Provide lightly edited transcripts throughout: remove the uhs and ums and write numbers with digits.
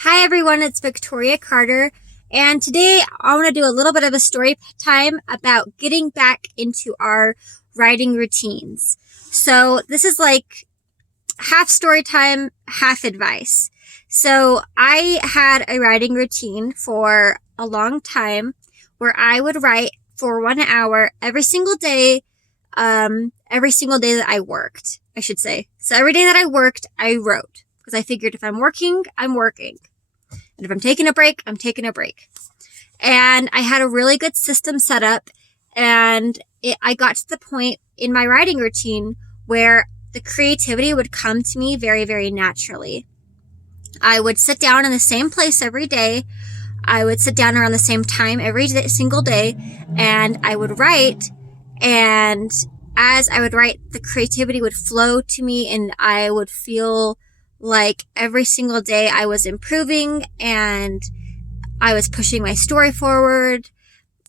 Hi everyone, it's Victoria Carter, and today I want to do a little bit of a story time about getting back into our writing routines. So this is like half story time, half advice. So I had a writing routine for a long time where I would write for 1 hour every single day that I worked, I should say. So every day that I worked, I wrote. Because I figured if I'm working, I'm working. And if I'm taking a break, I'm taking a break. And I had a really good system set up. And I got to the point in my writing routine where the creativity would come to me very, very naturally. I would sit down in the same place every day. I would sit down around the same time every single day. And I would write. And as I would write, the creativity would flow to me and I would feel like every single day I was improving and I was pushing my story forward.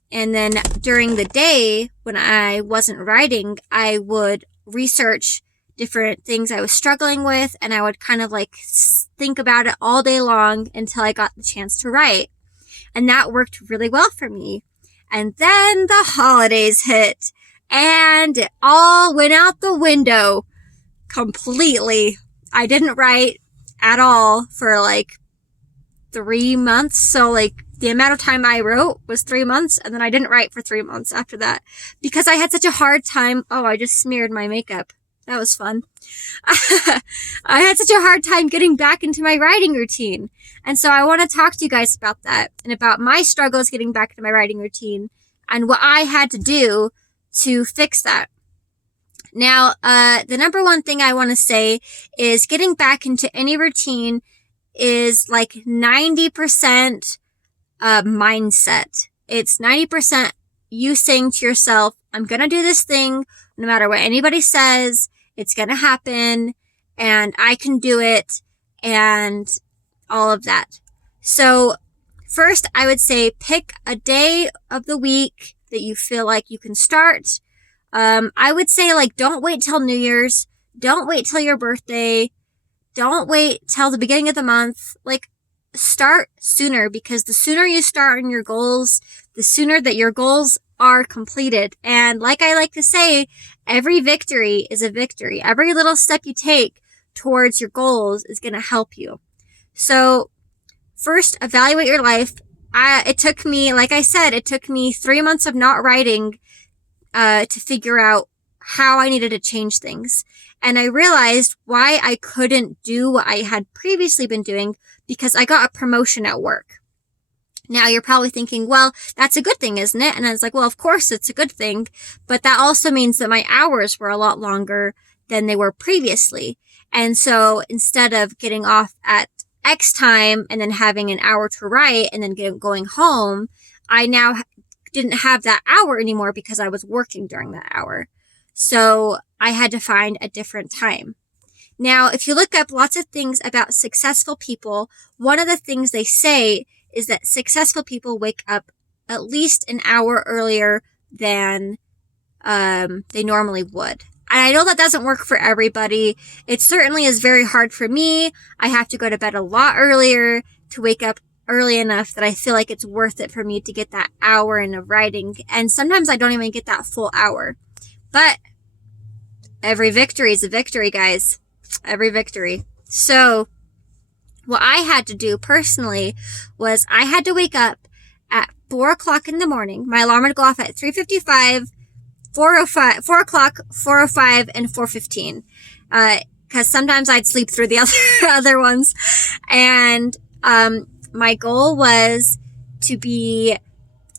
And then during the day when I wasn't writing, I would research different things I was struggling with and I would kind of like think about it all day long until I got the chance to write. And that worked really well for me. And then the holidays hit and it all went out the window completely. I didn't write at all for like 3 months. So like the amount of time I wrote was 3 months. And then I didn't write for 3 months after that because I had such a hard time. Oh, I just smeared my makeup. That was fun. I had such a hard time getting back into my writing routine. And so I want to talk to you guys about that and about my struggles getting back into my writing routine and what I had to do to fix that. Now, the number one thing I want to say is getting back into any routine is like 90% mindset. It's 90% you saying to yourself, I'm going to do this thing no matter what anybody says. It's going to happen and I can do it and all of that. So first, I would say pick a day of the week that you feel like you can start. I would say like, don't wait till New Year's. Don't wait till your birthday. Don't wait till the beginning of the month. Like start sooner because the sooner you start on your goals, the sooner that your goals are completed. And like I like to say, every victory is a victory. Every little step you take towards your goals is going to help you. So first evaluate your life. It took me, like I said, it took me 3 months of not writing to figure out how I needed to change things. And I realized why I couldn't do what I had previously been doing because I got a promotion at work. Now you're probably thinking, well, that's a good thing, isn't it? And I was like, well, of course it's a good thing, but that also means that my hours were a lot longer than they were previously. And so instead of getting off at X time and then having an hour to write and then going home, I now didn't have that hour anymore because I was working during that hour. So I had to find a different time. Now, if you look up lots of things about successful people, one of the things they say is that successful people wake up at least an hour earlier than they normally would. And I know that doesn't work for everybody. It certainly is very hard for me. I have to go to bed a lot earlier to wake up early enough that I feel like it's worth it for me to get that hour in of writing. And sometimes I don't even get that full hour. But every victory is a victory, guys. Every victory. So what I had to do personally was I had to wake up at 4 o'clock in the morning. My alarm would go off at 3:55, 4:05, 4 o'clock, 4:05, and 4:15. Cause sometimes I'd sleep through the other ones. And, my goal was to be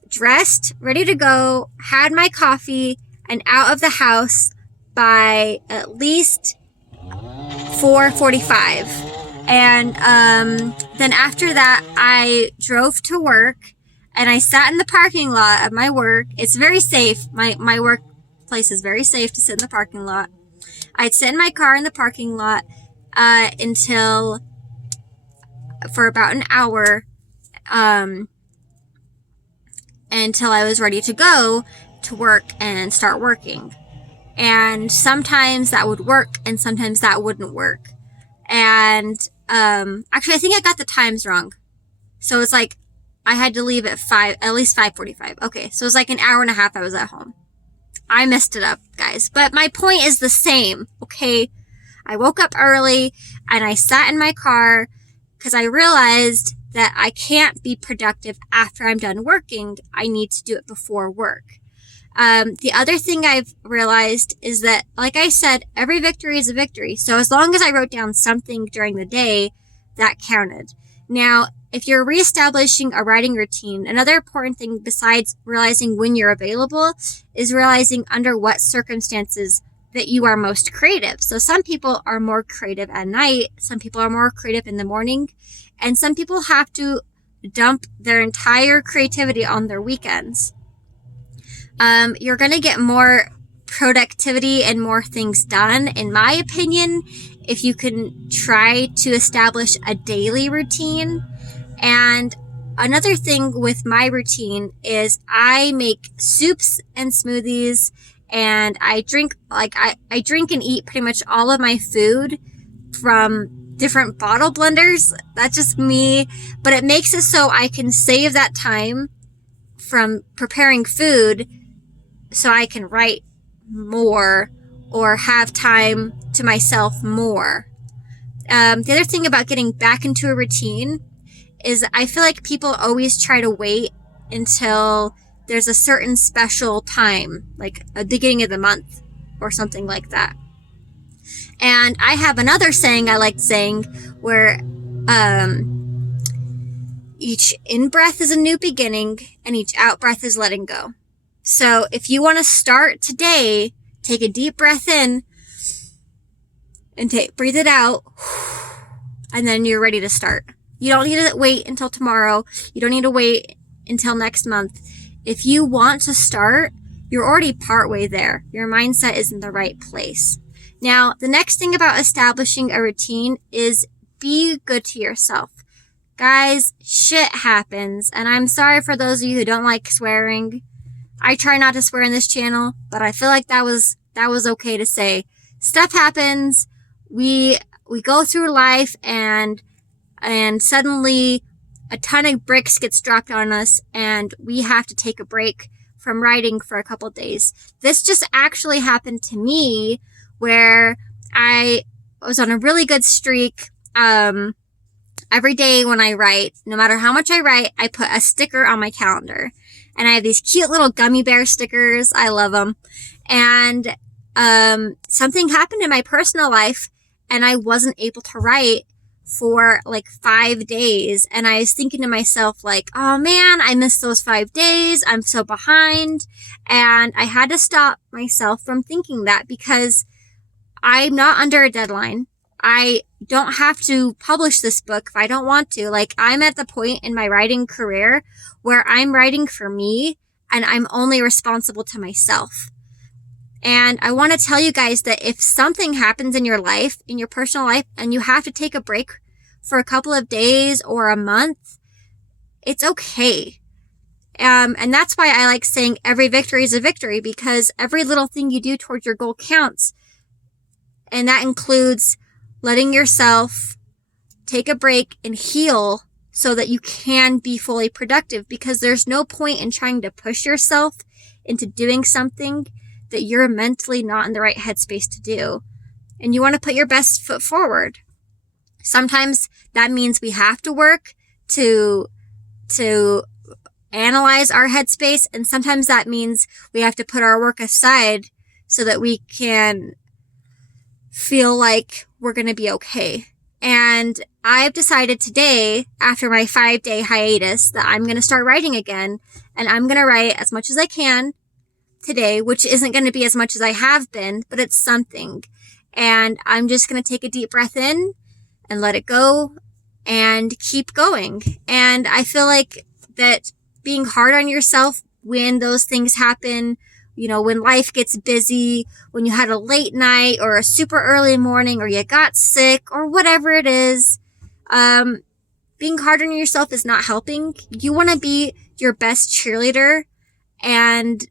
dressed, ready to go, had my coffee, and out of the house by at least 4:45. And then after that, I drove to work and I sat in the parking lot of my work. It's very safe. My workplace is very safe to sit in the parking lot. I'd sit in my car in the parking lot for about an hour until I was ready to go to work and start working. And sometimes that would work and sometimes that wouldn't work. And actually, I think I got the times wrong. So it's like, I had to leave at least 5:45. Okay, so it's like an hour and a half I was at home. I messed it up, guys. But my point is the same, okay? I woke up early and I sat in my car because I realized that I can't be productive after I'm done working. I need to do it before work. The other thing I've realized is that, like I said, every victory is a victory. So as long as I wrote down something during the day, that counted. Now, if you're reestablishing a writing routine, another important thing besides realizing when you're available is realizing under what circumstances that you are most creative. So some people are more creative at night, some people are more creative in the morning, and some people have to dump their entire creativity on their weekends. You're going to get more productivity and more things done, in my opinion, if you can try to establish a daily routine. And another thing with my routine is I make soups and smoothies, and I drink, I drink and eat pretty much all of my food from different bottle blenders. That's just me, but it makes it so I can save that time from preparing food so I can write more or have time to myself more. The other thing about getting back into a routine is I feel like people always try to wait until there's a certain special time, like a beginning of the month or something like that. And I have another saying I like saying where each in-breath is a new beginning and each out-breath is letting go. So if you want to start today, take a deep breath in and breathe it out, and then you're ready to start. You don't need to wait until tomorrow. You don't need to wait until next month. If you want to start, you're already partway there. Your mindset is in the right place. Now, the next thing about establishing a routine is be good to yourself. Guys, shit happens, and I'm sorry for those of you who don't like swearing. I try not to swear in this channel, but I feel like that was okay to say. Stuff happens. We go through life and suddenly a ton of bricks gets dropped on us and we have to take a break from writing for a couple days. This just actually happened to me where I was on a really good streak. Every day when I write, no matter how much I write, I put a sticker on my calendar. And I have these cute little gummy bear stickers. I love them. And something happened in my personal life and I wasn't able to write for like 5 days. And I was thinking to myself like, oh man, I missed those 5 days. I'm so behind. And I had to stop myself from thinking that because I'm not under a deadline. I don't have to publish this book if I don't want to. Like, I'm at the point in my writing career where I'm writing for me and I'm only responsible to myself. And I want to tell you guys that if something happens in your life, in your personal life, and you have to take a break for a couple of days or a month, it's okay. And that's why I like saying every victory is a victory, because every little thing you do towards your goal counts. And that includes letting yourself take a break and heal so that you can be fully productive, because there's no point in trying to push yourself into doing something that you're mentally not in the right headspace to do. And you want to put your best foot forward. Sometimes that means we have to work to analyze our headspace, and sometimes that means we have to put our work aside so that we can feel like we're going to be okay. And I've decided today, after my 5-day hiatus, that I'm going to start writing again, and I'm going to write as much as I can today, which isn't going to be as much as I have been, but it's something. And I'm just going to take a deep breath in and let it go and keep going. And I feel like that being hard on yourself when those things happen, you know, when life gets busy, when you had a late night or a super early morning, or you got sick or whatever it is, being hard on yourself is not helping. You want to be your best cheerleader and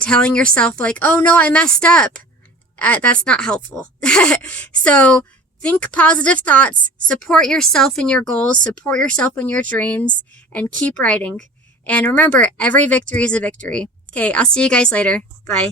telling yourself like, oh no, I messed up. That's not helpful. So think positive thoughts, support yourself in your goals, support yourself in your dreams, and keep writing. And remember, every victory is a victory. Okay, I'll see you guys later. Bye.